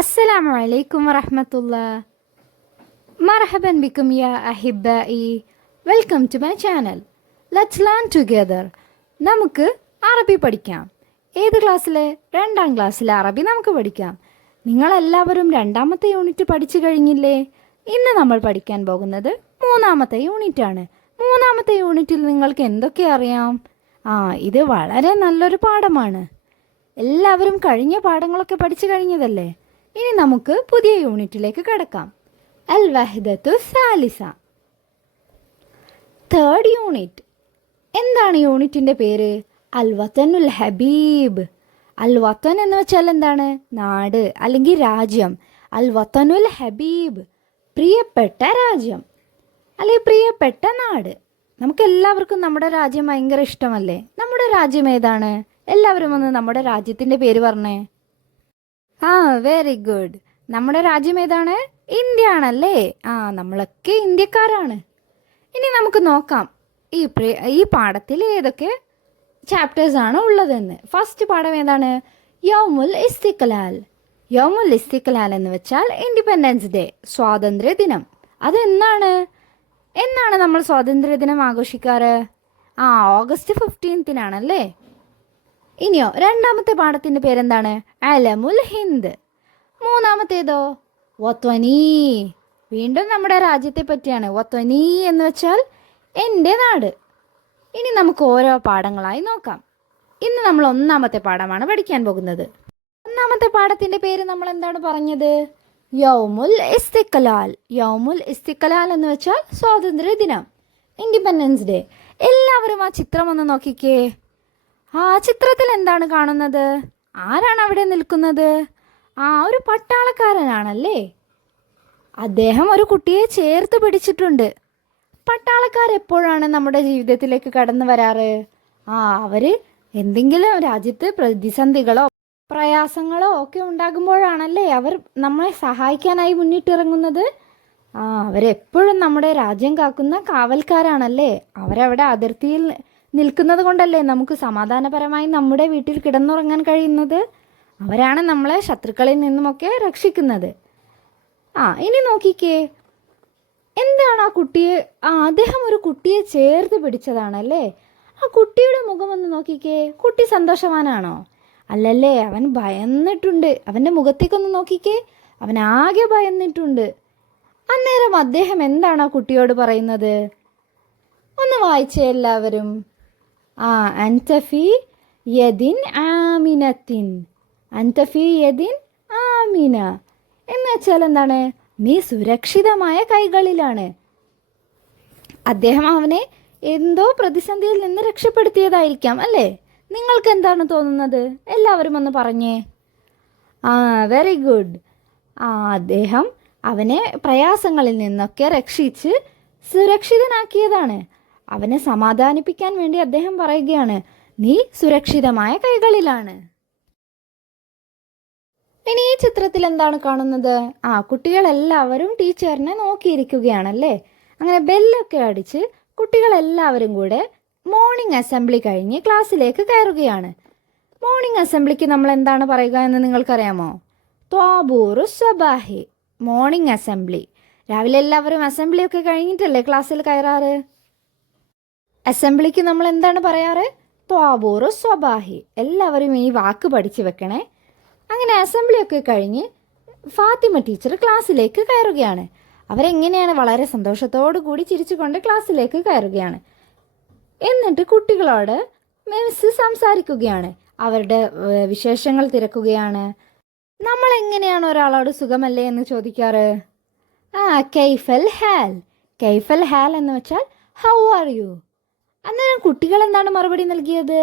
السلام عليكم ورحمة الله. مرحبا بكم يا أحبائي. Welcome to my channel. Let's learn together. നമുക്ക് അറബി പഠിക്കാം. ഏത് ക്ലാസ്സിലെ? 2ാം ക്ലാസ്സിലെ അറബി നമുക്ക് പഠിക്കാം. നിങ്ങളെല്ലാവരും 2ാമത്തെ യൂണിറ്റ് പഠിച്ചു കഴിഞ്ഞില്ലേ? ഇന്ന് നമ്മൾ പഠിക്കാൻ പോകുന്നത് 3ാമത്തെ യൂണിറ്റ് ആണ്. 3ാമത്തെ യൂണിറ്റിൽ നിങ്ങൾക്ക് എന്തൊക്കെ അറിയാം? ഇത് വളരെ നല്ലൊരു പാഠമാണ്. എല്ലാവരും കഴിഞ്ഞ പാഠങ്ങളൊക്കെ പഠിച്ചു കഴിഞ്ഞതല്ലേ? ഇനി നമുക്ക് പുതിയ യൂണിറ്റിലേക്ക് കടക്കാം. അൽ വഹ്ദത്തു സാലിസ, 3rd യൂണിറ്റ്. എന്താണ് യൂണിറ്റിൻ്റെ പേര്? അൽ വതനുൽ ഹബീബ്. അൽ വതൻ എന്ന് വെച്ചാൽ എന്താണ്? നാട് അല്ലെങ്കിൽ രാജ്യം. അൽ വതനുൽ ഹബീബ്, പ്രിയപ്പെട്ട രാജ്യം അല്ലെങ്കിൽ പ്രിയപ്പെട്ട നാട്. നമുക്ക് എല്ലാവർക്കും നമ്മുടെ രാജ്യം ഭയങ്കര ഇഷ്ടമല്ലേ? നമ്മുടെ രാജ്യം ഏതാണ്? എല്ലാവരും ഒന്ന് നമ്മുടെ രാജ്യത്തിൻ്റെ പേര് പറഞ്ഞേ. Very good. നമ്മുടെ രാജ്യം ഏതാണ്? ഇന്ത്യ ആണല്ലേ? നമ്മളൊക്കെ ഇന്ത്യക്കാരാണ്. ഇനി നമുക്ക് നോക്കാം ഈ പാഠത്തിൽ ഏതൊക്കെ ചാപ്റ്റേഴ്സാണ് ഉള്ളതെന്ന്. ഫസ്റ്റ് പാഠം ഏതാണ്? യൗമുൽ ഇസ്തിക്ലാൽ. യൗമുൽ ഇസ്തിക്ലാൽ എന്ന് വെച്ചാൽ ഇൻഡിപെൻഡൻസ് ഡേ, സ്വാതന്ത്ര്യ ദിനം. അതെന്നാണ് നമ്മൾ സ്വാതന്ത്ര്യ ദിനം ആഘോഷിക്കാറ്? ഓഗസ്റ്റ് 15-നാണല്ലേ? ഇനിയോ 2ാമത്തെ പാഠത്തിൻ്റെ പേരെന്താണ്? അലമുൽ ഹിന്ദ്. 3ാമത്തേതോ? വത്വനി. വീണ്ടും നമ്മുടെ രാജ്യത്തെ പറ്റിയാണ്. വത്വനി എന്ന് വെച്ചാൽ എൻ്റെ നാട്. ഇനി നമുക്ക് ഓരോ പാഠങ്ങളായി നോക്കാം. ഇന്ന് നമ്മൾ 1ാമത്തെ പാഠമാണ് പഠിക്കാൻ പോകുന്നത്. 1ാമത്തെ പാഠത്തിൻ്റെ പേര് നമ്മൾ എന്താണ് പറഞ്ഞത്? യൗമുൽ ഇസ്തിക്ലാൽ. യൗമുൽ ഇസ്തിക്ലാൽ എന്ന് വെച്ചാൽ സ്വാതന്ത്ര്യ ദിനം, ഇൻഡിപെൻഡൻസ് ഡേ. എല്ലാവരും ആ ചിത്രം ഒന്ന് നോക്കിക്കേ. ചിത്രത്തിൽ എന്താണ് കാണുന്നത്? ആരാണ് അവിടെ നിൽക്കുന്നത്? ഒരു പട്ടാളക്കാരനാണല്ലേ? അദ്ദേഹം ഒരു കുട്ടിയെ ചേർത്ത് പിടിച്ചിട്ടുണ്ട്. പട്ടാളക്കാരെപ്പോഴാണ് നമ്മുടെ ജീവിതത്തിലേക്ക് കടന്നു വരാറ്? അവര് എന്തെങ്കിലും രാജ്യത്ത് പ്രതിസന്ധികളോ പ്രയാസങ്ങളോ ഒക്കെ ഉണ്ടാകുമ്പോഴാണല്ലേ അവർ നമ്മളെ സഹായിക്കാനായി മുന്നിട്ടിറങ്ങുന്നത്. അവരെപ്പോഴും നമ്മുടെ രാജ്യം കാക്കുന്ന കാവൽക്കാരാണല്ലേ? അവരവിടെ അതിർത്തിയിൽ നിൽക്കുന്നത് കൊണ്ടല്ലേ നമുക്ക് സമാധാനപരമായി നമ്മുടെ വീട്ടിൽ കിടന്നുറങ്ങാൻ കഴിയുന്നത്. അവരാണ് നമ്മളെ ശത്രുക്കളിൽ നിന്നുമൊക്കെ രക്ഷിക്കുന്നത്. ഇനി നോക്കിക്കേ, എന്താണ് ആ കുട്ടിയെ? അദ്ദേഹം ഒരു കുട്ടിയെ ചേർത്ത് പിടിച്ചതാണല്ലേ? ആ കുട്ടിയുടെ മുഖം ഒന്ന് നോക്കിക്കേ. കുട്ടി സന്തോഷവാനാണോ? അല്ലല്ലേ, അവൻ ഭയന്നിട്ടുണ്ട്. അവൻ്റെ മുഖത്തേക്കൊന്ന് നോക്കിക്കേ, അവൻ ആകെ ഭയന്നിട്ടുണ്ട്. അന്നേരം അദ്ദേഹം എന്താണ് ആ കുട്ടിയോട് പറയുന്നത്? ഒന്ന് വായിച്ചേ എല്ലാവരും. അൻതഫി യദിൻ ആമിനത്തിൻ. അൻതഫി യദിൻ ആമിന എന്ന് വെച്ചാൽ എന്താണ്? നീ സുരക്ഷിതമായ കൈകളിലാണ്. അദ്ദേഹം അവനെ എന്തോ പ്രതിസന്ധിയിൽ നിന്ന് രക്ഷപ്പെടുത്തിയതായിരിക്കാം അല്ലേ? നിങ്ങൾക്ക് എന്താണ് തോന്നുന്നത്? എല്ലാവരും ഒന്ന് പറഞ്ഞേ. Very good. അദ്ദേഹം അവനെ പ്രയാസങ്ങളിൽ നിന്നൊക്കെ രക്ഷിച്ച് സുരക്ഷിതനാക്കിയതാണ്. അവനെ സമാധാനിപ്പിക്കാൻ വേണ്ടി അദ്ദേഹം പറയുകയാണ്, നീ സുരക്ഷിതമായ കൈകളിലാണ്. ഇനി ഈ ചിത്രത്തിൽ എന്താണ് കാണുന്നത്? കുട്ടികളെല്ലാവരും ടീച്ചറിനെ നോക്കിയിരിക്കുകയാണല്ലേ? അങ്ങനെ ബെല്ലൊക്കെ അടിച്ച് കുട്ടികളെല്ലാവരും കൂടെ മോർണിംഗ് അസംബ്ലി കഴിഞ്ഞ് ക്ലാസ്സിലേക്ക് കയറുകയാണ്. മോർണിംഗ് അസംബ്ലിക്ക് നമ്മൾ എന്താണ് പറയുക എന്ന് നിങ്ങൾക്കറിയാമോ? ത്വാബൂറു സബാഹി. Morning assembly. രാവിലെ എല്ലാവരും അസംബ്ലിയൊക്കെ കഴിഞ്ഞിട്ടല്ലേ ക്ലാസ്സിൽ കയറാറ്? അസംബ്ലിക്ക് നമ്മൾ എന്താണ് പറയാറ്? ത്വാബൂറു സ്വബാഹി. എല്ലാവരും ഈ വാക്ക് പഠിച്ചു വെക്കണേ. അങ്ങനെ അസംബ്ലിയൊക്കെ കഴിഞ്ഞ് ഫാത്തിമ ടീച്ചർ ക്ലാസ്സിലേക്ക് കയറുകയാണ്. അവരെങ്ങനെയാണ്? വളരെ സന്തോഷത്തോടു കൂടി ചിരിച്ചുകൊണ്ട് ക്ലാസ്സിലേക്ക് കയറുകയാണ്. എന്നിട്ട് കുട്ടികളോട് മിസ് സംസാരിക്കുകയാണ്. അവരുടെ വിശേഷങ്ങൾ തിരക്കുകയാണ്. നമ്മൾ എങ്ങനെയാണ് ഒരാളോട് സുഖമല്ലേ എന്ന് ചോദിക്കാറ്? കൈഫൽ ഹാൽ. കൈഫൽ ഹാൽ എന്ന് വെച്ചാൽ ഹൗ ആർ യു. അന്നേരം കുട്ടികൾ എന്താണ് മറുപടി നൽകിയത്?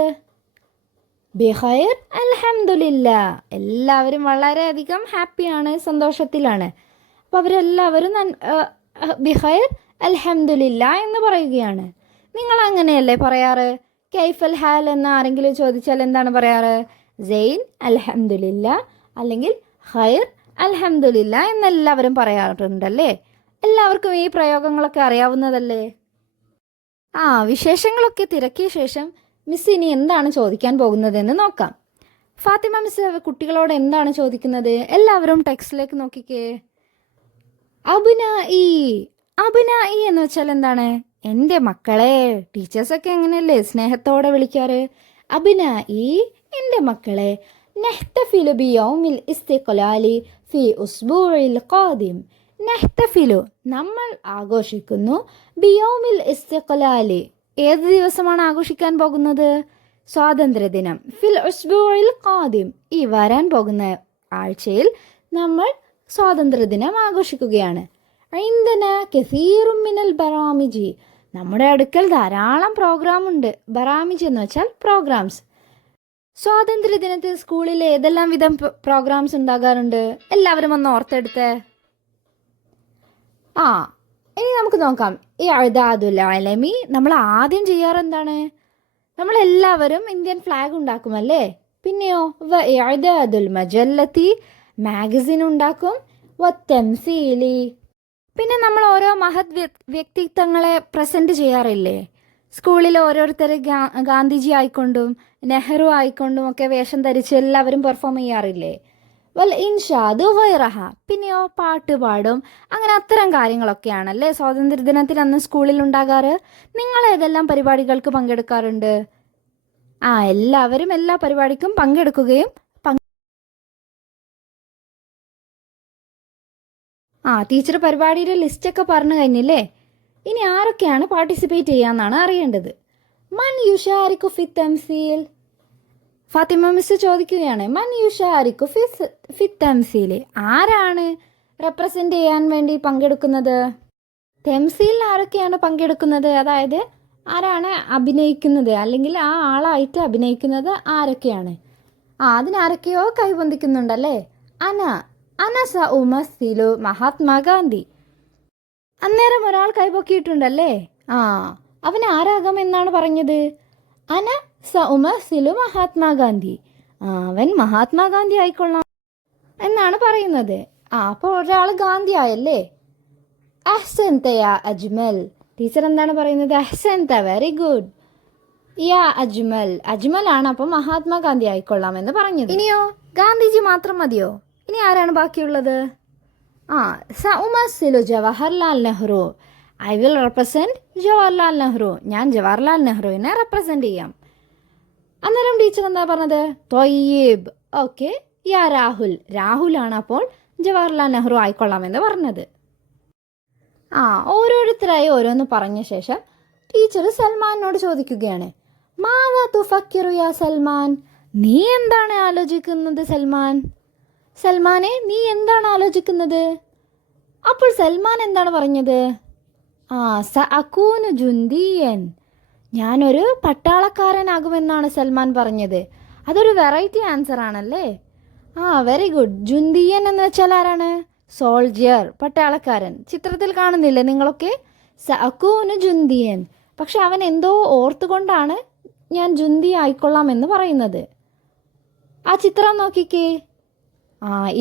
ബിഖൈർ അൽഹംദുലില്ലാ. എല്ലാവരും വളരെയധികം ഹാപ്പിയാണ്, സന്തോഷത്തിലാണ്. അപ്പോൾ അവരെല്ലാവരും ബിഖൈർ അൽഹംദുലില്ലാ എന്ന് പറയുകയാണ്. നിങ്ങൾ അങ്ങനെയല്ലേ പറയാറ്? കൈഫൽ ഹാൽ എന്ന് ആരെങ്കിലും ചോദിച്ചാൽ എന്താണ് പറയാറ്? സെയിൻ അൽഹംദുലില്ലാ അല്ലെങ്കിൽ ഖൈർ അൽഹംദുലില്ലാ എന്നെല്ലാവരും പറയാറുണ്ടല്ലേ? എല്ലാവർക്കും ഈ പ്രയോഗങ്ങളൊക്കെ അറിയാവുന്നതല്ലേ? വിശേഷങ്ങളൊക്കെ തിരക്കിയ ശേഷം മിസ് ഇനി എന്താണ് ചോദിക്കാൻ പോകുന്നതെന്ന് നോക്കാം. ഫാത്തിമ മിസ് കുട്ടികളോട് എന്താണ് ചോദിക്കുന്നത്? എല്ലാവരും ടെക്സ്റ്റിലേക്ക് നോക്കിക്കേ. അബ്നാഇ. അബ്നാഇ എന്ന് വെച്ചാൽ എന്താണ്? എൻ്റെ മക്കളെ. ടീച്ചേഴ്സൊക്കെ എങ്ങനെയല്ലേ സ്നേഹത്തോടെ വിളിക്കാറ്? അബ്നാഇ, എൻ്റെ മക്കളെ. നഹ്തഫിലു ബിയൗമിൽ ഇസ്തിഖ്ലാലി ഫി ഉസ്ബൂഇൽ ഖാദിം. നഹ്തഫിലു, നമ്മൾ ആഘോഷിക്കുന്നു. ബിയൗമിൽ ഇസ്തിഖ്ലാലി, ഏത് ദിവസമാണ് ആഘോഷിക്കാൻ പോകുന്നത്? സ്വാതന്ത്ര്യദിനം. ഫിൽ ഉസ്ബൂഇൽ ഖാദിം, ഈ വരാൻ പോകുന്ന ആഴ്ചയിൽ നമ്മൾ സ്വാതന്ത്ര്യദിനം ആഘോഷിക്കുകയാണ്. ഇൻദന കസീറും മിനൽ ബറാമിജി, നമ്മുടെ അടുക്കൽ ധാരാളം പ്രോഗ്രാം ഉണ്ട്. ബറാമിജ് എന്ന് വെച്ചാൽ പ്രോഗ്രാംസ്. സ്വാതന്ത്ര്യദിനത്തിൽ സ്കൂളിൽ ഏതെല്ലാം വിധം പ്രോഗ്രാംസ് ഉണ്ടാകാറുണ്ട്? എല്ലാവരും ഒന്ന് ഓർത്തെടുത്ത്. ഇനി നമുക്ക് നോക്കാം. ഈ ഇഅദാദുൽ ആലമി നമ്മൾ ആദ്യം ചെയ്യാറെന്താണ്? നമ്മളെല്ലാവരും ഇന്ത്യൻ ഫ്ലാഗ് ഉണ്ടാക്കുമല്ലേ? പിന്നെയോ ഇഅദാദുൽ മജല്ലത്തി, മാഗസിൻ ഉണ്ടാക്കും. വത്തംസീലി, പിന്നെ നമ്മൾ ഓരോ മഹത് വ്യക്തിത്വങ്ങളെ പ്രസൻറ്റ് ചെയ്യാറില്ലേ? സ്കൂളിൽ ഓരോരുത്തർ ഗാന്ധിജി ആയിക്കൊണ്ടും നെഹ്റു ആയിക്കൊണ്ടും ഒക്കെ വേഷം ധരിച്ച് എല്ലാവരും പെർഫോം ചെയ്യാറില്ലേ? വൽ ഇൻഷാദ് ഗൈറഹ, പിന്നെയോ പാട്ട് പാടും. അങ്ങനെ അത്തരം കാര്യങ്ങളൊക്കെയാണല്ലേ സ്വാതന്ത്ര്യദിനത്തിൽ അന്ന് സ്കൂളിൽ ഉണ്ടാകാറ്. നിങ്ങൾ ഏതെല്ലാം പരിപാടികൾക്ക് പങ്കെടുക്കാറുണ്ട്? എല്ലാവരും എല്ലാ പരിപാടിക്കും പങ്കെടുക്കുകയും ടീച്ചർ പരിപാടിയുടെ ലിസ്റ്റൊക്കെ പറഞ്ഞു കഴിഞ്ഞില്ലേ? ഇനി ആരൊക്കെയാണ് പാർട്ടിസിപ്പേറ്റ് ചെയ്യാന്നാണ് അറിയേണ്ടത്. മൻ യുഷാരിക്കു ഫി തംസീൽ. ഫാത്തിമ മിസ് ചോദിക്കുകയാണ്, മൻ യുഷാരിക്കു ഫി തംസീൽ, ആരാണ് റെപ്രസെൻ്റ് ചെയ്യാൻ വേണ്ടി പങ്കെടുക്കുന്നത്? തെംസീലിൽ ആരൊക്കെയാണ് പങ്കെടുക്കുന്നത്? അതായത് ആരാണ് അഭിനയിക്കുന്നത്, അല്ലെങ്കിൽ ആ ആളായിട്ട് അഭിനയിക്കുന്നത് ആരൊക്കെയാണ്? അതിനാരൊക്കെയോ കൈബന്ധിക്കുന്നുണ്ടല്ലേ. അനസ ഉമസിലു മഹാത്മാഗാന്ധി. അന്നേരം ഒരാൾ കൈപൊക്കിയിട്ടുണ്ടല്ലേ. അവൻ ആരാകാം എന്നാണ് പറഞ്ഞത്? അന സ ഉമസിലു മഹാത്മാഗാന്ധി. അവൻ മഹാത്മാഗാന്ധി ആയിക്കൊള്ളാം എന്നാണ് പറയുന്നത്. അപ്പോൾ ഒരാൾ ഗാന്ധി ആയല്ലേ. അഹ്സൻത യാ അജ്മൽ. ടീച്ചർ എന്താണ് പറയുന്നത്? അഹ്സൻത, വെരി ഗുഡ്. യാ അജ്മൽ, അജ്മലാണ് അപ്പോൾ മഹാത്മാഗാന്ധി ആയിക്കൊള്ളാം എന്ന് പറഞ്ഞത്. ഇനിയോ ഗാന്ധിജി മാത്രം മതിയോ? ഇനി ആരാണ് ബാക്കിയുള്ളത്? സ ഉമസിലു Jawaharlal Nehru. I will represent Jawaharlal Nehru. ഞാൻ ജവഹർലാൽ നെഹ്റുവിനെ റെപ്രസെൻറ്റ് ചെയ്യാം. അന്നേരം ടീച്ചർ എന്താ പറഞ്ഞത്? ത്വയ്യിബ്. ഓക്കെ. യാ രാഹുൽ. രാഹുലാണ് അപ്പോൾ ജവഹർലാൽ നെഹ്റു ആയിക്കൊള്ളാമെന്ന് പറഞ്ഞത്. ഓരോരുത്തരായി ഓരോന്ന് പറഞ്ഞ ശേഷം ടീച്ചർ സൽമാനോട് ചോദിക്കുകയാണ്, മാതാ തുഫക്കിറു യാ സൽമാൻ. നീ എന്താണ് ആലോചിക്കുന്നത് സൽമാൻ? സൽമാനെ, നീ എന്താണ് ആലോചിക്കുന്നത്? അപ്പോൾ സൽമാൻ എന്താണ് പറഞ്ഞത്? സ അകൂനു ജുന്ദിയൻ. ഞാനൊരു പട്ടാളക്കാരനാകുമെന്നാണ് സൽമാൻ പറഞ്ഞത്. അതൊരു വെറൈറ്റി ആൻസർ ആണല്ലേ. Very good. ജുന്ദിയൻ എന്ന് വെച്ചാൽ ആരാണ്? സോൾജിയർ, പട്ടാളക്കാരൻ. ചിത്രത്തിൽ കാണുന്നില്ലേ നിങ്ങളൊക്കെ? സ അകൂനു ജുന്ദിയൻ. പക്ഷെ അവൻ എന്തോ ഓർത്തുകൊണ്ടാണ് ഞാൻ ജുന്തി ആയിക്കൊള്ളാം എന്ന് പറയുന്നത്. ആ ചിത്രം നോക്കിക്കേ.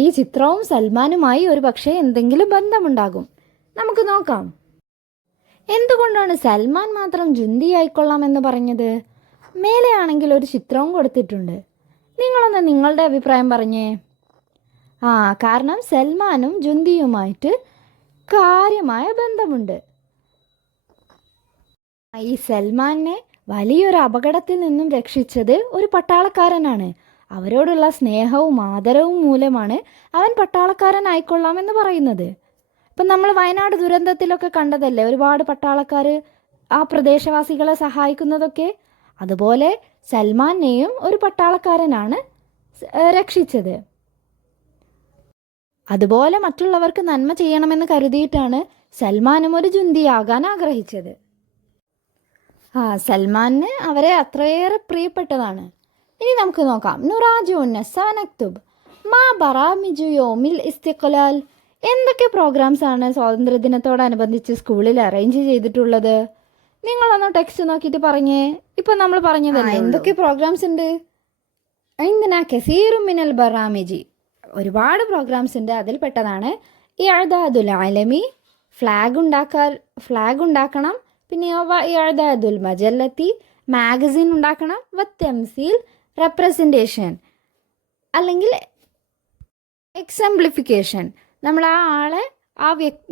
ഈ ചിത്രവും സൽമാനുമായി ഒരു പക്ഷേ എന്തെങ്കിലും ബന്ധമുണ്ടാകും. നമുക്ക് നോക്കാം. എന്തുകൊണ്ടാണ് സൽമാൻ മാത്രം ജുന്തി ആയിക്കൊള്ളാം എന്ന് പറഞ്ഞത്? മേലെ ആണെങ്കിൽ ഒരു ചിത്രവും കൊടുത്തിട്ടുണ്ട്. നിങ്ങളൊന്ന് നിങ്ങളുടെ അഭിപ്രായം പറഞ്ഞേ. കാരണം സൽമാനും ജുന്തിയുമായിട്ട് കാര്യമായ ബന്ധമുണ്ട്. ഈ സൽമാനെ വലിയൊരു അപകടത്തിൽ നിന്നും രക്ഷിച്ചത് ഒരു പട്ടാളക്കാരനാണ്. അവരോടുള്ള സ്നേഹവും ആദരവും മൂലമാണ് അവൻ പട്ടാളക്കാരനായിക്കൊള്ളാം എന്ന് പറയുന്നത്. ഇപ്പം നമ്മൾ വയനാട് ദുരന്തത്തിലൊക്കെ കണ്ടതല്ലേ, ഒരുപാട് പട്ടാളക്കാർ ആ പ്രദേശവാസികളെ സഹായിക്കുന്നതൊക്കെ. അതുപോലെ സൽമാനെയും ഒരു പട്ടാളക്കാരനാണ് രക്ഷിച്ചത്. അതുപോലെ മറ്റുള്ളവർക്ക് നന്മ ചെയ്യണമെന്ന് കരുതിയിട്ടാണ് സൽമാനും ഒരു ജുന്തിയാകാൻ ആഗ്രഹിച്ചത്. സൽമാന് അവരെ അത്രയേറെ പ്രിയപ്പെട്ടതാണ്. ഇനി നമുക്ക് നോക്കാം. നുറാജുനക്തുബ് മാ ബറാമിജു യോമിൽ ഇസ്തിഖ്ലാൽ. എന്തൊക്കെ പ്രോഗ്രാംസ് ആണ് സ്വാതന്ത്ര്യദിനത്തോടനുബന്ധിച്ച് സ്കൂളിൽ അറേഞ്ച് ചെയ്തിട്ടുള്ളത്? നിങ്ങളൊന്ന് ടെക്സ്റ്റ് നോക്കിയിട്ട് പറഞ്ഞേ. ഇപ്പം നമ്മൾ പറഞ്ഞതല്ലേ എന്തൊക്കെ പ്രോഗ്രാംസ് ഉണ്ട്. ഇന്ദന കസീറും മിനൽ ബറാമിജി. ഒരുപാട് പ്രോഗ്രാംസ് ഉണ്ട്. അതിൽപ്പെട്ടതാണ് ഇഅദാദുൽ ആലമി, ഫ്ലാഗ് ഉണ്ടാക്കണം. പിന്നെ ഇഅദാദുൽ മജല്ലത്തി, മാഗസിൻ ഉണ്ടാക്കണം. വത്തംസീൽ, റെപ്രസെൻറ്റേഷൻ. അല്ലെങ്കിൽ എക്സംപ്ലിഫിക്കേഷൻ. നമ്മൾ ആ ആളെ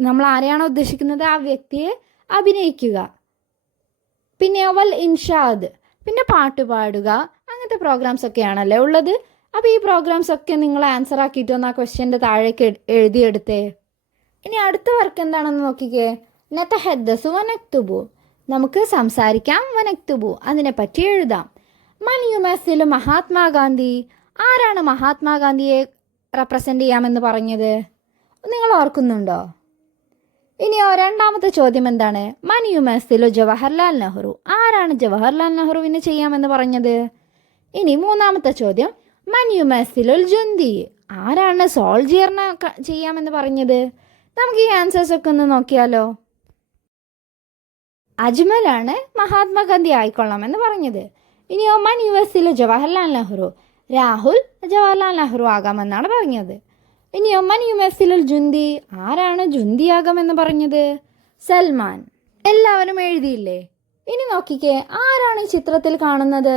നമ്മൾ ആരെയാണോ ഉദ്ദേശിക്കുന്നത് ആ വ്യക്തിയെ അഭിനയിക്കുക. പിന്നെ വൽ ഇൻഷാദ്, പിന്നെ പാട്ട് പാടുക, അങ്ങനത്തെ പ്രോഗ്രാംസ് ഒക്കെയാണല്ലേ ഉള്ളത്. അപ്പോൾ ഈ പ്രോഗ്രാംസ് ഒക്കെ നിങ്ങൾ ആൻസർ ആക്കിയിട്ടൊന്ന് ആ ക്വസ്റ്റ്യൻ്റെ താഴേക്ക് എഴുതിയെടുത്തേ. ഇനി അടുത്ത വർക്ക് എന്താണെന്ന് നോക്കിക്കേ. നതഹദ്ദസു വനക്തുബു, നമുക്ക് സംസാരിക്കാം, വനക്തുബു അതിനെപ്പറ്റി എഴുതാം. മൻ യുമസ്സിലു മഹാത്മാഗാന്ധി, ആരാണ് മഹാത്മാഗാന്ധിയെ റെപ്രസെൻ്റ് ചെയ്യാമെന്ന് പറഞ്ഞത്? നിങ്ങൾ ഓർക്കുന്നുണ്ടോ? ഇനിയോ രണ്ടാമത്തെ ചോദ്യം എന്താണ്? മൻ യുമസ്സിലു ജവഹർലാൽ നെഹ്റു, ആരാണ് ജവഹർലാൽ നെഹ്റുവിനെ ചെയ്യാമെന്ന് പറഞ്ഞത്? ഇനി മൂന്നാമത്തെ ചോദ്യം മൻ യുമസ്സിലുൽ ജുന്തി, ആരാണ് സോൾജിയറിനെ ചെയ്യാമെന്ന് പറഞ്ഞത്? നമുക്ക് ഈ ആൻസേഴ്സ് ഒക്കെ ഒന്ന് നോക്കിയാലോ. അജ്മലാണ് മഹാത്മാഗാന്ധി ആയിക്കൊള്ളാമെന്ന് പറഞ്ഞത്. ഇനിയോ മൻ യുമസ്സിലു ജവഹർലാൽ നെഹ്റു, രാഹുൽ ജവഹർലാൽ നെഹ്റു ആകാമെന്നാണ് പറഞ്ഞത്. ഇനിയോ മൻ യുമസ്സിലുൽ ജുന്തി, ആരാണ് ജുന്തിയാകാമെന്ന് പറഞ്ഞത്? സൽമാൻ. എല്ലാവരും എഴുതിയില്ലേ? ഇനി നോക്കിക്കേ, ആരാണ് ഈ ചിത്രത്തിൽ കാണുന്നത്?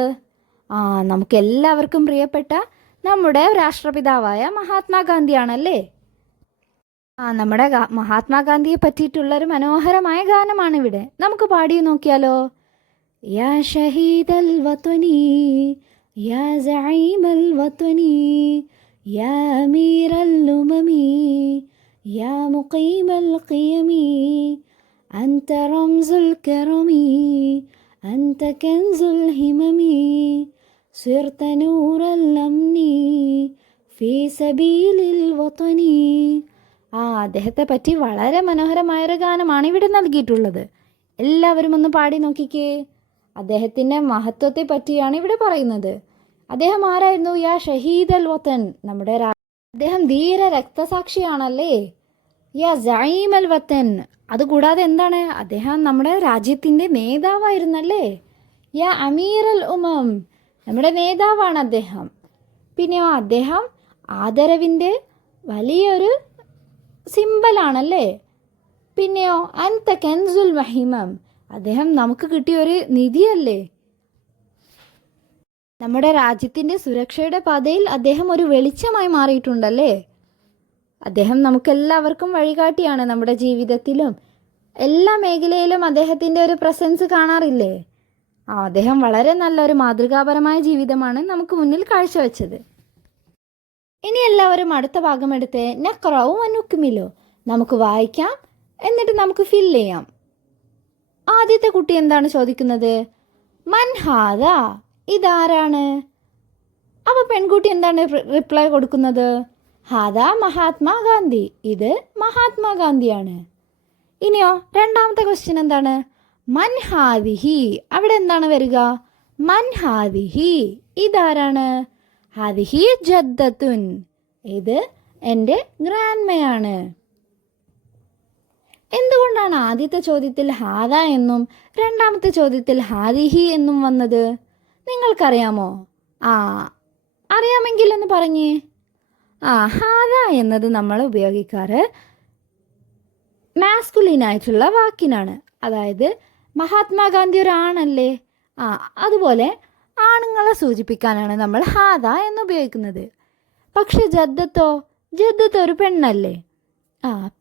നമുക്ക് എല്ലാവർക്കും പ്രിയപ്പെട്ട നമ്മുടെ രാഷ്ട്രപിതാവായ മഹാത്മാഗാന്ധിയാണല്ലേ. നമ്മുടെ മഹാത്മാഗാന്ധിയെ പറ്റിയിട്ടുള്ളൊരു മനോഹരമായ ഗാനമാണിവിടെ. നമുക്ക് പാടി നോക്കിയാലോ. യാ ഷഹീദൽ വത്വനി യാ സഈമൽ വത്വനി യാ അമീറൽ ഉമമി യാ മുഖീമൽ ഖിയമി അൻത റംസുൽ കറമി അൻത കൻസുൽ ഹിമമി സിർത നൂറൽ അംനി ഫീ സബീലിൽ വത്വനി. അദ്ദേഹത്തെ പറ്റി വളരെ മനോഹരമായൊരു ഗാനമാണ് ഇവിടെ നൽകിയിട്ടുള്ളത്. എല്ലാവരും ഒന്ന് പാടി നോക്കിക്കേ. അദ്ദേഹത്തിൻ്റെ മഹത്വത്തെ പറ്റിയാണ് ഇവിടെ പറയുന്നത്. അദ്ദേഹം ആരായിരുന്നു? യാ ഷഹീദ് അൽ വത്തൻ, നമ്മുടെ അദ്ദേഹം ധീര രക്തസാക്ഷിയാണല്ലേ. യാ സഈം അൽ വത്തൻ, അതുകൂടാതെ എന്താണ്? അദ്ദേഹം നമ്മുടെ രാജ്യത്തിൻ്റെ നേതാവായിരുന്നല്ലേ. യാ അമീർ അൽ ഉമം, നമ്മുടെ നേതാവാണ് അദ്ദേഹം. പിന്നെയോ അദ്ദേഹം ആദരവിൻ്റെ വലിയൊരു സിമ്പലാണല്ലേ. പിന്നെയോ അൻത കൻസുൽ വഹിമം, അദ്ദേഹം നമുക്ക് കിട്ടിയൊരു നിധിയല്ലേ. നമ്മുടെ രാജ്യത്തിൻ്റെ സുരക്ഷയുടെ പാതയിൽ അദ്ദേഹം ഒരു വെളിച്ചമായി മാറിയിട്ടുണ്ടല്ലേ. അദ്ദേഹം നമുക്കെല്ലാവർക്കും വഴികാട്ടിയാണ്. നമ്മുടെ ജീവിതത്തിലും എല്ലാ മേഖലയിലും അദ്ദേഹത്തിൻ്റെ ഒരു പ്രസൻസ് കാണാറില്ലേ. അദ്ദേഹം വളരെ നല്ലൊരു മാതൃകാപരമായ ജീവിതമാണ് നമുക്ക് മുന്നിൽ കാഴ്ചവെച്ചത്. ഇനി എല്ലാവരും അടുത്ത ഭാഗം എടുത്ത് നഖ്റഉ വനുക്മിലു, നമുക്ക് വായിക്കാം, എന്നിട്ട് നമുക്ക് ഫില്ല് ചെയ്യാം. ആദ്യത്തെ കുട്ടി എന്താണ് ചോദിക്കുന്നത്? മൻ ഹാദ, ഇതാരാണ്? അപ്പോൾ പെൺകുട്ടി എന്താണ് റിപ്ലൈ കൊടുക്കുന്നത്? ഹാദ മഹാത്മാഗാന്ധി, ഇത് മഹാത്മാഗാന്ധിയാണ്. ഇനിയോ രണ്ടാമത്തെ ക്വസ്റ്റ്യൻ എന്താണ്? മൻ ഹാദിഹി, അവിടെ എന്താണ് വരിക? മൻ ഹാദിഹി, ഇതാരാണ്? ഹാദിഹി ജദ്ദത്തുൻ, ഇത് എൻ്റെ ഗ്രാൻഡ്മയാണ്. എന്തുകൊണ്ടാണ് ആദ്യത്തെ ചോദ്യത്തിൽ ഹാദ എന്നും രണ്ടാമത്തെ ചോദ്യത്തിൽ ഹാദിഹി എന്നും വന്നത്? നിങ്ങൾക്കറിയാമോ? അറിയാമെങ്കിൽ ഒന്ന് പറഞ്ഞേ. ഹാദ എന്നത് നമ്മൾ ഉപയോഗിക്കാറ് മാസ്കുലിനായിട്ടുള്ള വാക്കിനാണ്. അതായത് മഹാത്മാഗാന്ധി ഒരാണല്ലേ, അതുപോലെ ആണുങ്ങളെ സൂചിപ്പിക്കാനാണ് നമ്മൾ ഹാദ എന്ന് ഉപയോഗിക്കുന്നത്. പക്ഷെ ജദ്ദത്തോ ഒരു പെണ്ണല്ലേ.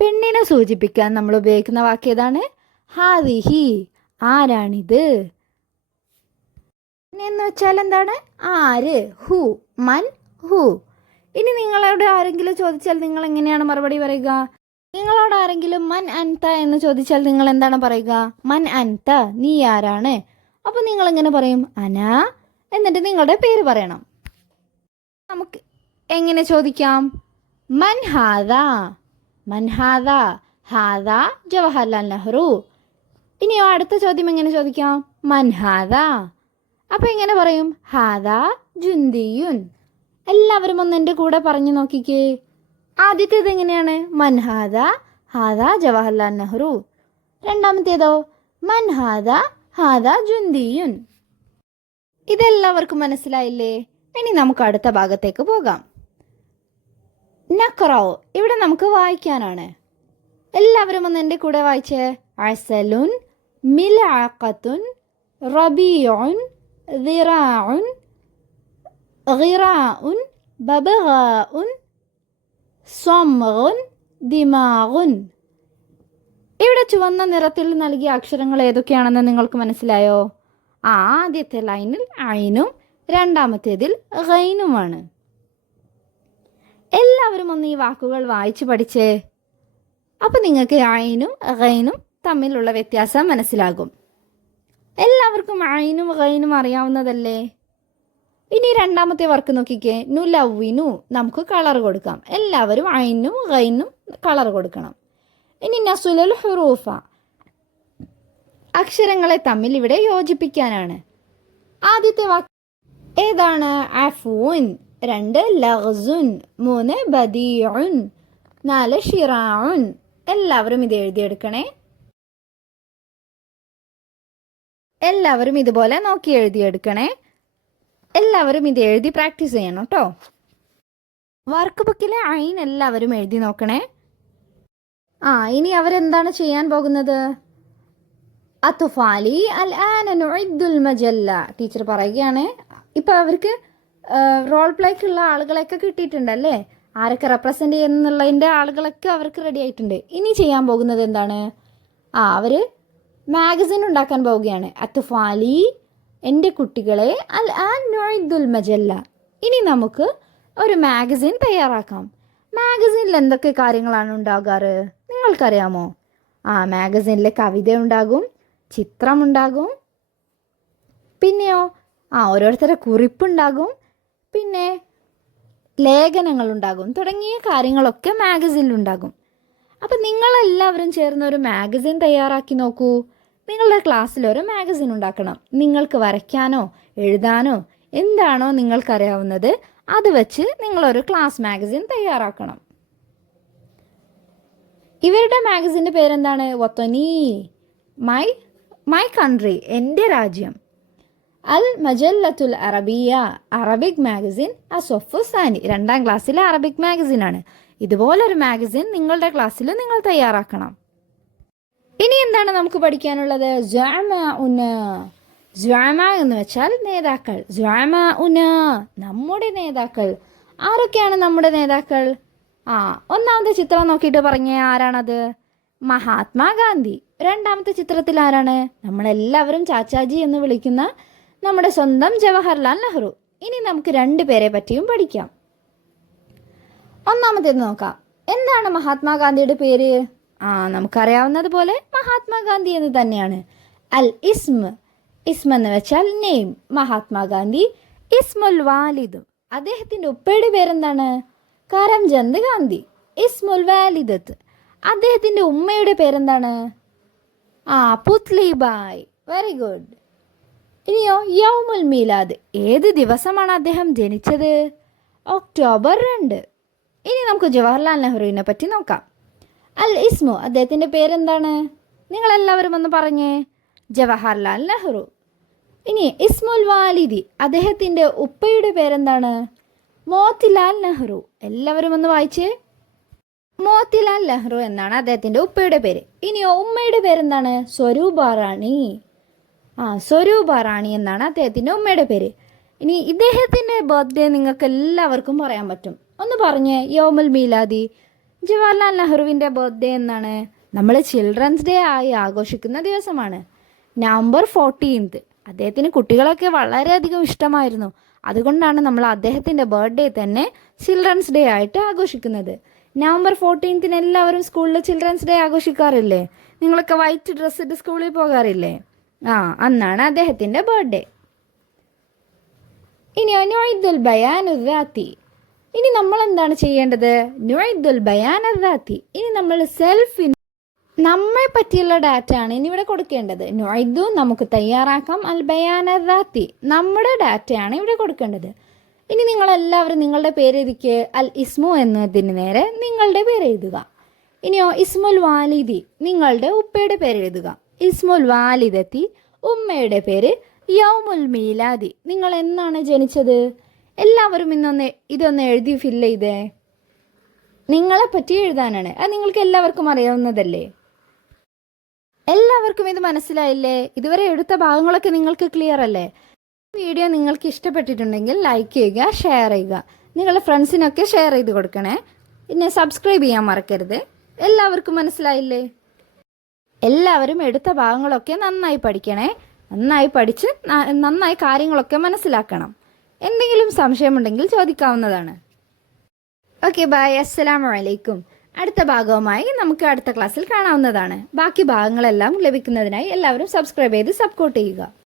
പെണ്ണിനെ സൂചിപ്പിക്കാൻ നമ്മൾ ഉപയോഗിക്കുന്ന വാക്ക് ഏതാണ്? ഹാദിഹി, ആരാണിത് എന്ന് വെച്ചാൽ എന്താണ്? ആര്, ഹു, മൻ, ഹു. ഇനി നിങ്ങളോട് ആരെങ്കിലും ചോദിച്ചാൽ നിങ്ങൾ എങ്ങനെയാണ് മറുപടി പറയുക? നിങ്ങളോട് ആരെങ്കിലും മൻ അൻത എന്ന് ചോദിച്ചാൽ നിങ്ങൾ എന്താണ് പറയുക? മൻ അൻത, നീ ആരാണ്? അപ്പോൾ നിങ്ങൾ എങ്ങനെ പറയും? അന, എന്നിട്ട് നിങ്ങളുടെ പേര് പറയണം. നമുക്ക് എങ്ങനെ ചോദിക്കാം? മൻ ഹാദ, മൻ ഹാദ, ഹാദ ജവഹർലാൽ നെഹ്റു. ഇനിയോ അടുത്ത ചോദ്യം എങ്ങനെ ചോദിക്കാം? മൻ ഹാദ. അപ്പോൾ എങ്ങനെ പറയും? ഹാദ ജുന്തിയുൻ. എല്ലാവരും ഒന്ന് എൻ്റെ കൂടെ പറഞ്ഞു നോക്കിക്കേ. ആദ്യത്തേത് എങ്ങനെയാണ്? മൻ ഹാദ, ഹാദ ജവഹർലാൽ നെഹ്റു. രണ്ടാമത്തേതോ? മൻ ഹാദ, ഹാദ ജുന്തിയുൻ. ഇതെല്ലാവർക്കും മനസ്സിലായില്ലേ? ഇനി നമുക്ക് അടുത്ത ഭാഗത്തേക്ക് പോകാം. നഖ്റഉ, ഇവിടെ നമുക്ക് വായിക്കാനാണ്. എല്ലാവരും ഒന്ന് എൻ്റെ കൂടെ വായിച്ചേ. അസലുൻ, മിൽഅഖത്തുൻ, റബീഉൻ, ദിറാഉൻ, ഗിറാഉൻ, ബബഗാഉൻ സ്വംഗുൻ ദിമാഗുൻ. ഇവിടെ ചുവന്ന നിറത്തിൽ നൽകിയ അക്ഷരങ്ങൾ ഏതൊക്കെയാണെന്ന് നിങ്ങൾക്ക് മനസ്സിലായോ? ആദ്യത്തെ ലൈനിൽ ഐനും രണ്ടാമത്തേതിൽ ഗൈനുമാണ്. എല്ലാവരും ഒന്ന് ഈ വാക്കുകൾ വായിച്ചു പഠിച്ചേ. അപ്പം നിങ്ങൾക്ക് ഐനും ഗൈനും തമ്മിലുള്ള വ്യത്യാസം മനസ്സിലാകും. എല്ലാവർക്കും ഐനും ഗൈനും അറിയാവുന്നതല്ലേ? ഇനി രണ്ടാമത്തെ വർക്ക് നോക്കിക്കേ. നുലവ്വിനു, നമുക്ക് കളർ കൊടുക്കാം. എല്ലാവരും ഐനും ഗൈനും കളർ കൊടുക്കണം. ഇനി നസുലുൽ ഹുറൂഫ, അക്ഷരങ്ങളെ തമ്മിൽ ഇവിടെ യോജിപ്പിക്കാനാണ്. ആദ്യത്തെ വാക്ക് ഏതാണ്? അഫൂൻ. 2 ലഗ്സുൻ. 3 ബദീഉൻ. 4 ഷിറാഉൻ. എല്ലാവരും ഇത് എഴുതിയെടുക്കണേ. എല്ലാവരും ഇതുപോലെ നോക്കി എഴുതിയെടുക്കണേ. എല്ലാവരും ഇത് എഴുതി പ്രാക്ടീസ് ചെയ്യണം കേട്ടോ. വർക്ക് ബുക്കിലെ ഐൻ എല്ലാവരും എഴുതി നോക്കണേ. ഇനി അവരെന്താണ് ചെയ്യാൻ പോകുന്നത്? അത്തുഫാലി അൽ ആന നുഇദ്ദുൽ മജല്ല. ടീച്ചർ പറയുകയാണ്. ഇപ്പം അവർക്ക് റോൾ പ്ലേക്കുള്ള ആളുകളെയൊക്കെ കിട്ടിയിട്ടുണ്ടല്ലേ? ആരൊക്കെ റെപ്രസെൻ്റ് ചെയ്യുന്നുള്ളതിൻ്റെ ആളുകളൊക്കെ അവർക്ക് റെഡി ആയിട്ടുണ്ട്. ഇനി ചെയ്യാൻ പോകുന്നത് എന്താണ്? അവർ മാഗസിൻ ഉണ്ടാക്കാൻ പോവുകയാണ്. അത്തുഫാലി, എൻ്റെ കുട്ടികളെ, അൽ ആൻ നുഇദ്ദുൽ മജല്ല. ഇനി നമുക്ക് ഒരു മാഗസിൻ തയ്യാറാക്കാം. മാഗസിനിൽ എന്തൊക്കെ കാര്യങ്ങളാണ് ഉണ്ടാകാറ് നിങ്ങൾക്കറിയാമോ? മാഗസിനിൽ കവിത ഉണ്ടാകും, ചിത്രമുണ്ടാകും, പിന്നെയോ ഓരോരുത്തരുടെ കുറിപ്പുണ്ടാകും, പിന്നെ ലേഖനങ്ങളുണ്ടാകും, തുടങ്ങിയ കാര്യങ്ങളൊക്കെ മാഗസിനിലുണ്ടാകും. അപ്പം നിങ്ങളെല്ലാവരും ചേർന്ന് ഒരു മാഗസിൻ തയ്യാറാക്കി നോക്കൂ. നിങ്ങളുടെ ക്ലാസ്സിൽ ഒരു മാഗസിൻ ഉണ്ടാക്കണം. നിങ്ങൾക്ക് വരയ്ക്കാനോ എഴുതാനോ എന്താണോ നിങ്ങൾക്കറിയാവുന്നത് അത് വെച്ച് നിങ്ങളൊരു ക്ലാസ് മാഗസിൻ തയ്യാറാക്കണം. ഇവരുടെ മാഗസിൻ്റെ പേരെന്താണ്? വത്തനി, മൈ കൺട്രി, എൻ്റെ രാജ്യം. അൽ മജല്ലത്തുൽ അറബിയ, അറബിക് മാഗസിൻ. അസൊഫു സാനി, 2ാം ക്ലാസ്സിലെ അറബിക് മാഗസിനാണ്. ഇതുപോലൊരു മാഗസിൻ നിങ്ങളുടെ ക്ലാസ്സിൽ നിങ്ങൾ തയ്യാറാക്കണം. ഇനി എന്താണ് നമുക്ക് പഠിക്കാനുള്ളത്? ജഅമഉന. ജഅമ എന്ന് വെച്ചാൽ നേതാക്കൾ. ജഅമഉന, നമ്മുടെ നേതാക്കൾ. ആരൊക്കെയാണ് നമ്മുടെ നേതാക്കൾ? ഒന്നാമത്തെ ചിത്രം നോക്കിയിട്ട് പറഞ്ഞേ, ആരാണത്? മഹാത്മാഗാന്ധി. രണ്ടാമത്തെ ചിത്രത്തിൽ ആരാണ്? നമ്മളെല്ലാവരും ചാച്ചാജി എന്ന് വിളിക്കുന്ന നമ്മുടെ സ്വന്തം ജവഹർലാൽ നെഹ്റു. ഇനി നമുക്ക് 2 പേരെ പറ്റിയും പഠിക്കാം. ഒന്നാമത്തേത് നോക്കാം. എന്താണ് മഹാത്മാഗാന്ധിയുടെ പേര്? നമുക്കറിയാവുന്നത് പോലെ മഹാത്മാഗാന്ധി എന്ന് തന്നെയാണ്. അൽ ഇസ്മ, ഇസ്മ എന്ന് വെച്ചാൽ നെയിം. മഹാത്മാഗാന്ധി. ഇസ്മുൽ വാലിദ്, അദ്ദേഹത്തിൻ്റെ ഉപ്പയുടെ പേരെന്താണ്? കരംചന്ദ് ഗാന്ധി. ഇസ്മുൽ വാലിദത്ത്, അദ്ദേഹത്തിൻ്റെ ഉമ്മയുടെ പേരെന്താണ്? പുത്ലിബായ്. Very good. ഇനിയോ യൗമുൽ മീലാദ്, ഏത് ദിവസമാണ് അദ്ദേഹം ജനിച്ചത്? ഒക്ടോബർ 2. ഇനി നമുക്ക് ജവഹർലാൽ നെഹ്റുവിനെ പറ്റി നോക്കാം. അൽ ഇസ്മു, അദ്ദേഹത്തിൻ്റെ പേരെന്താണ്? നിങ്ങളെല്ലാവരും ഒന്ന് പറഞ്ഞേ. ജവഹർലാൽ നെഹ്റു. ഇനി ഇസ്മുൽ വാലിദി, അദ്ദേഹത്തിൻ്റെ ഉപ്പയുടെ പേരെന്താണ്? മോത്തിലാൽ നെഹ്റു. എല്ലാവരും ഒന്ന് വായിച്ചേ. മോത്തിലാൽ നെഹ്റു എന്നാണ് അദ്ദേഹത്തിൻ്റെ ഉപ്പയുടെ പേര്. ഇനിയോ ഉമ്മയുടെ പേരെന്താണ്? സ്വരൂപ റാണി. സ്വരൂപ റാണി എന്നാണ് അദ്ദേഹത്തിൻ്റെ ഉമ്മയുടെ പേര്. ഇനി ഇദ്ദേഹത്തിൻ്റെ ബർത്ത്ഡേ നിങ്ങൾക്ക് എല്ലാവർക്കും പറയാൻ പറ്റും. ഒന്ന് പറഞ്ഞേ. യൗമുൽ മീലാദി, ജവഹർലാൽ നെഹ്റുവിൻ്റെ ബർത്ത്ഡേ എന്നാണ്. നമ്മൾ ചിൽഡ്രൻസ് ഡേ ആയി ആഘോഷിക്കുന്ന ദിവസമാണ്. നവംബർ 14. അദ്ദേഹത്തിന് കുട്ടികളൊക്കെ വളരെയധികം ഇഷ്ടമായിരുന്നു. അതുകൊണ്ടാണ് നമ്മൾ അദ്ദേഹത്തിൻ്റെ ബർത്ത്ഡേ തന്നെ ചിൽഡ്രൻസ് ഡേ ആയിട്ട് ആഘോഷിക്കുന്നത്. നവംബർ 14 എല്ലാവരും സ്കൂളിൽ ചിൽഡ്രൻസ് ഡേ ആഘോഷിക്കാറില്ലേ? നിങ്ങളൊക്കെ വൈറ്റ് ഡ്രസ്സ് ഇട്ട് സ്കൂളിൽ പോകാറില്ലേ? അന്നാണ് അദ്ദേഹത്തിൻ്റെ ബർത്ത്ഡേ. ഇനി നുഇദ്ദുൽ ബയാനുദ്ദാത്തി. ഇനി നമ്മൾ എന്താണ് ചെയ്യേണ്ടത്? നുഇദ്ദുൽ ബയാനുദ്ദാത്തി. ഇനി നമ്മൾ നമ്മെ പറ്റിയുള്ള ഡാറ്റ ആണ് ഇനി ഇവിടെ കൊടുക്കേണ്ടത്. നുഇദ്ദു, നമുക്ക് തയ്യാറാക്കാം. അൽ ബയാനുദ്ദാത്തി, നമ്മുടെ ഡാറ്റയാണ് ഇവിടെ കൊടുക്കേണ്ടത്. ഇനി നിങ്ങളെല്ലാവരും നിങ്ങളുടെ പേര് എഴുതിക്ക്. അൽ ഇസ്മു എന്നതിന് നേരെ നിങ്ങളുടെ പേര് എഴുതുക. ഇനിയോ ഇസ്മുൽ വാലിദി, നിങ്ങളുടെ ഉപ്പയുടെ പേര് എഴുതുക. ഇസ്മുൽ വാലിദത്തി, ഉമ്മയുടെ പേര്. യൗമുൽ മീലാദി, നിങ്ങൾ എന്നാണ് ജനിച്ചത്? എല്ലാവരും ഇതൊന്ന് എഴുതി ഫില്ല് ചെയ്തേ. നിങ്ങളെപ്പറ്റി എഴുതാനാണ്. അത് നിങ്ങൾക്ക് എല്ലാവർക്കും അറിയാവുന്നതല്ലേ? എല്ലാവർക്കും ഇത് മനസ്സിലായില്ലേ? ഇതുവരെ എടുത്ത ഭാഗങ്ങളൊക്കെ നിങ്ങൾക്ക് ക്ലിയർ അല്ലേ? വീഡിയോ നിങ്ങൾക്ക് ഇഷ്ടപ്പെട്ടിട്ടുണ്ടെങ്കിൽ ലൈക്ക് ചെയ്യുക, ഷെയർ ചെയ്യുക. നിങ്ങളുടെ ഫ്രണ്ട്സിനൊക്കെ ഷെയർ ചെയ്ത് കൊടുക്കണേ. പിന്നെ സബ്സ്ക്രൈബ് ചെയ്യാൻ മറക്കരുത്. എല്ലാവർക്കും മനസ്സിലായില്ലേ? എല്ലാവരും എടുത്ത ഭാഗങ്ങളൊക്കെ നന്നായി പഠിക്കണേ. നന്നായി പഠിച്ച് നന്നായി കാര്യങ്ങളൊക്കെ മനസ്സിലാക്കണം. എന്തെങ്കിലും സംശയമുണ്ടെങ്കിൽ ചോദിക്കാവുന്നതാണ്. Okay, bye. അസ്സലാമു അലൈക്കും. അടുത്ത ഭാഗവുമായി നമുക്ക് അടുത്ത ക്ലാസ്സിൽ കാണാവുന്നതാണ്. ബാക്കി ഭാഗങ്ങളെല്ലാം ലഭിക്കുന്നതിനായി എല്ലാവരും സബ്സ്ക്രൈബ് ചെയ്ത് സപ്പോർട്ട് ചെയ്യുക.